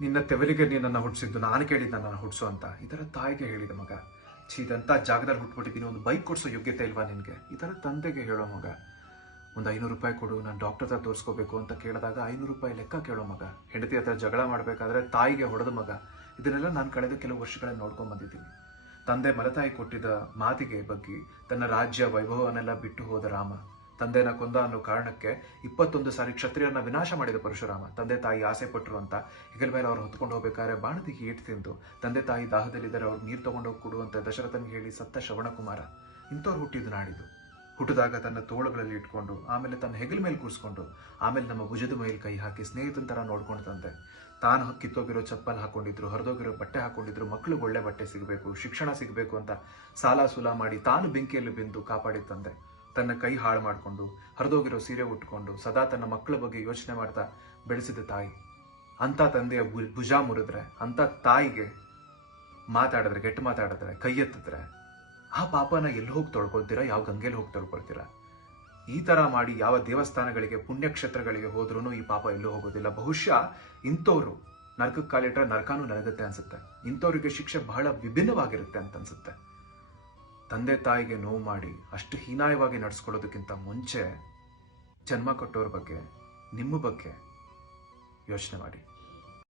ನಿನ್ನ ತೆವರಿಗೆ ನೀನನ್ನು ಹುಟ್ಟಿಸಿದ್ದು ನಾನು ಕೇಳಿದ್ದ ನನ್ನ ಹುಟ್ಟಿಸು ಅಂತ. ಈ ಥರ ತಾಯಿಗೆ ಹೇಳಿದ ಮಗ. ಛೀ ಇದಂಥ ಜಾಗದಲ್ಲಿ ಹುಟ್ಬಿಟ್ಟಿದ್ದೀನಿ. ಒಂದು ಬೈಕ್ ಕೊಡಿಸೋ ಯೋಗ್ಯತೆ ಇಲ್ವಾ ನಿನಗೆ? ಈ ಥರ ತಂದೆಗೆ ಹೇಳೋ ಮಗ. ಒಂದು ಐನೂರು ರೂಪಾಯಿ ಕೊಡು, ನಾನು ಡಾಕ್ಟರ್ ಹತ್ರ ತೋರಿಸ್ಕೋಬೇಕು ಅಂತ ಕೇಳಿದಾಗ ಐನೂರು ರೂಪಾಯಿ ಲೆಕ್ಕ ಕೇಳೋ ಮಗ. ಹೆಂಡತಿ ಹತ್ರ ಜಗಳ ಮಾಡಬೇಕಾದ್ರೆ ತಾಯಿಗೆ ಹೊಡೆದ ಮಗ. ಇದನ್ನೆಲ್ಲ ನಾನು ಕಳೆದ ಕೆಲವು ವರ್ಷಗಳಲ್ಲಿ ನೋಡ್ಕೊಂಡು ಬಂದಿದ್ದೀನಿ. ತಂದೆ ಮಲತಾಯಿ ಕೊಟ್ಟಿದ್ದ ಮಾತಿಗೆ ಬಗ್ಗೆ, ತನ್ನ ರಾಜ್ಯ, ವೈಭವವನ್ನೆಲ್ಲ ಬಿಟ್ಟು ಹೋದ ರಾಮ. ತಂದೆನ ಕೊಂದ ಅನ್ನೋ ಕಾರಣಕ್ಕೆ ಇಪ್ಪತ್ತೊಂದು ಸಾರಿ ಕ್ಷತ್ರಿಯರನ್ನ ವಿನಾಶ ಮಾಡಿದ ಪರಶುರಾಮ. ತಂದೆ ತಾಯಿ ಆಸೆ ಪಟ್ಟರು ಅಂತ ಹೆಗಲ ಮೇಲೆ ಅವ್ರು ಹೊತ್ಕೊಂಡು ಹೋಗ್ಬೇಕಾದ್ರೆ ಬಾಣದಿಗೆ ಏಟ್ ತಿಂದು ತಂದೆ ತಾಯಿ ದಾಹದಲ್ಲಿದ್ದರೆ ಅವ್ರು ನೀರು ತಗೊಂಡೋಗಿ ಕೊಡುವಂತ ದಶರಥನಿಗೆ ಹೇಳಿ ಸತ್ತ ಶ್ರವಣಕುಮಾರ ಇಂಥವ್ರು ಹುಟ್ಟಿದ್ದು ನಾಡಿದ್ದು ಹುಟ್ಟಿದಾಗ ತನ್ನ ತೋಳುಗಳಲ್ಲಿ ಇಟ್ಕೊಂಡು ಆಮೇಲೆ ತನ್ನ ಹೆಗಲ ಮೇಲೆ ಕೂರಿಸ್ಕೊಂಡು ಆಮೇಲೆ ನಮ್ಮ ಭುಜದ ಮೇಲೆ ಕೈ ಹಾಕಿ ಸ್ನೇಹಿತನ ಥರ ನೋಡ್ಕೊಂಡು ತಂದೆ. ತಾನು ಕಿತ್ತೋಗಿರೋ ಚಪ್ಪಲ್ ಹಾಕೊಂಡಿದ್ರು, ಹರಿದೋಗಿರೋ ಬಟ್ಟೆ ಹಾಕೊಂಡಿದ್ರು ಮಕ್ಕಳು ಒಳ್ಳೆ ಬಟ್ಟೆ ಸಿಗಬೇಕು, ಶಿಕ್ಷಣ ಸಿಗಬೇಕು ಅಂತ ಸಾಲ ಸೂಲ ಮಾಡಿ ತಾನು ಬೆಂಕಿಯಲ್ಲಿ ಬಿಂದು ಕಾಪಾಡಿ ತಂದೆ. ತನ್ನ ಕೈ ಹಾಳು ಮಾಡಿಕೊಂಡು, ಹರಿದೋಗಿರೋ ಸೀರೆ ಉಟ್ಕೊಂಡು, ಸದಾ ತನ್ನ ಮಕ್ಕಳ ಬಗ್ಗೆ ಯೋಚನೆ ಮಾಡ್ತಾ ಬೆಳೆಸಿದ ತಾಯಿ. ಅಂತ ತಂದೆಯ ಭುಜ ಮುರಿದ್ರೆ, ಅಂಥ ತಾಯಿಗೆ ಮಾತಾಡಿದ್ರೆ ಗೆಟ್ಟು ಮಾತಾಡಿದ್ರೆ, ಕೈ ಎತ್ತಿದ್ರೆ, ಆ ಪಾಪನ ಎಲ್ಲಿ ಹೋಗಿ ತೊಳ್ಕೊಳ್ತೀರಾ? ಯಾವ ಗಂಗೆಲಿ ಹೋಗಿ ತೊಳ್ಕೊಳ್ತೀರಾ? ಈ ತರ ಮಾಡಿ ಯಾವ ದೇವಸ್ಥಾನಗಳಿಗೆ, ಪುಣ್ಯಕ್ಷೇತ್ರಗಳಿಗೆ ಹೋದ್ರೂ ಈ ಪಾಪ ಎಲ್ಲೂ ಹೋಗೋದಿಲ್ಲ. ಬಹುಶಃ ಇಂಥವ್ರು ನರಕಕ್ಕೆ ಕಾಲಿಟ್ರೆ ನರಕಾನು ನರಗುತ್ತೆ ಅನ್ಸುತ್ತೆ. ಇಂಥವ್ರಿಗೆ ಶಿಕ್ಷೆ ಬಹಳ ವಿಭಿನ್ನವಾಗಿರುತ್ತೆ ಅಂತ ಅನ್ಸುತ್ತೆ. ತಂದೆ ತಾಯಿಗೆ ನೋವು ಮಾಡಿ ಅಷ್ಟು ಹೀನಾಯವಾಗಿ ನಡೆಸ್ಕೊಳ್ಳೋದಕ್ಕಿಂತ ಮುಂಚೆ ಜನ್ಮ ಕೊಟ್ಟವ್ರ ಬಗ್ಗೆ, ನಿಮ್ಮ ಬಗ್ಗೆ ಯೋಚನೆ ಮಾಡಿ.